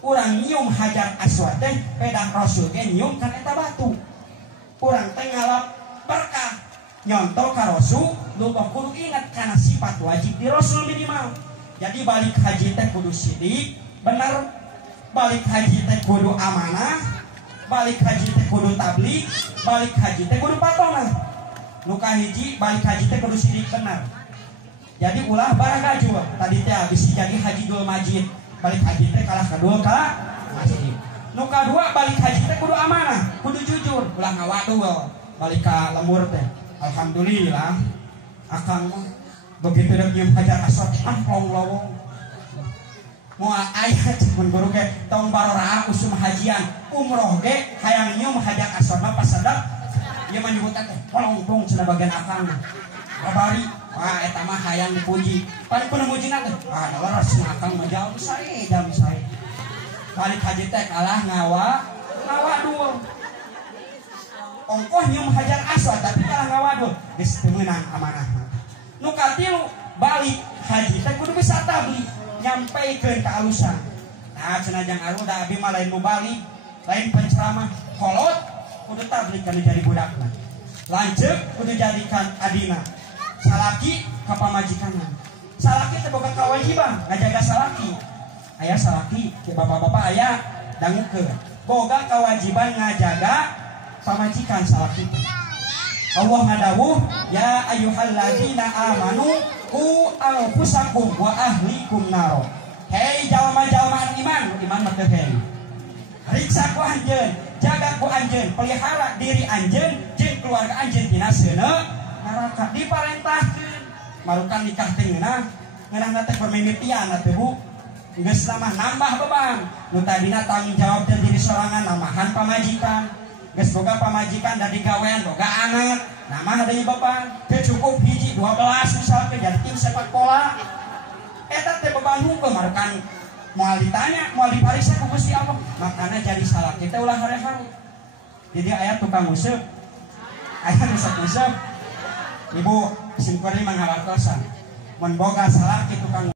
urang nyium hajar aswad teh pedang rasul ge nyium kan eta batu urang teh ngalap berkah nyontoh ka rasul lupa kudu ingat karena sifat wajib di rasul minimal. Jadi balik haji teh kudu sidik bener, balik haji teh kudu amanah, balik haji teh kudu tabligh, balik haji teh kudu patongan. Nuka hiji balik haji teh kudu sidik bener. Jadi ulah baragaju tadi teh habis jadi haji dul majid, balik haji teh kalah kadul ka masjid. Nuka dua balik haji teh kudu amanah, kudu jujur, ulah ngawadul balik ka lembur teh. Alhamdulillah akang begitu dah nyium hajar aswad amplong lawong moal aya mun guru ge tong barora usum hajian umroh ge hayang nyium hajar aswad pas sadap ieu mah nyebutan teh polong-polong cenah bagian akang babari wah eta mah hayang dipuji paling pun mujina teh leres akang mah jam sae balik haji teh kalah ngawadul ongkoh nyium hajar aswad tapi kalah ngawadul geus teu meunang amanah. Nu katilu balik haji teh kudu bisa tabligh nyampaikeun ka alusan. Nah cenah aru da abi mah lain nu balik, lain penceramah, kolot kudu tabligh kana jadi budakna. Lanceuk kudu jadikan adina. Salaki ka pamajikanna. Salaki teh boga kewajiban ngajaga salaki. Aya salaki ke bapak-bapak aya dangukeun. Boga kewajiban ngajaga pamajikan salaki. Allah ngadawuh ya ayyuhalladzina amanu qu anfusakum wa ahlikum naro. Hei jalma-jalma iman mah teu hei. Riksa ku anjeun, jaga ku anjeun, pelihara diri anjeun jeung keluarga anjeun tina seuneu neraka. Diparentahkeun marukan nikah teh ngeunah teh permimitian atuh Bu. Geus mah nambah beban. Nu tadina tanggung jawab teh diri sorangan namahan pamajikan. Geus boga pamajikan dari gawean boga anak nama ada beban teu cukup hiji 12 misalnya jadi tim sepak bola eta teh beban hukum marukan moal ditanya moal dipariksa ku Gusti Allah makana jadi salah kita ulah hare-hare. Jadi aya tukang useup aya useup ibu simkuring manghawartosan mun boga salah kitu tukang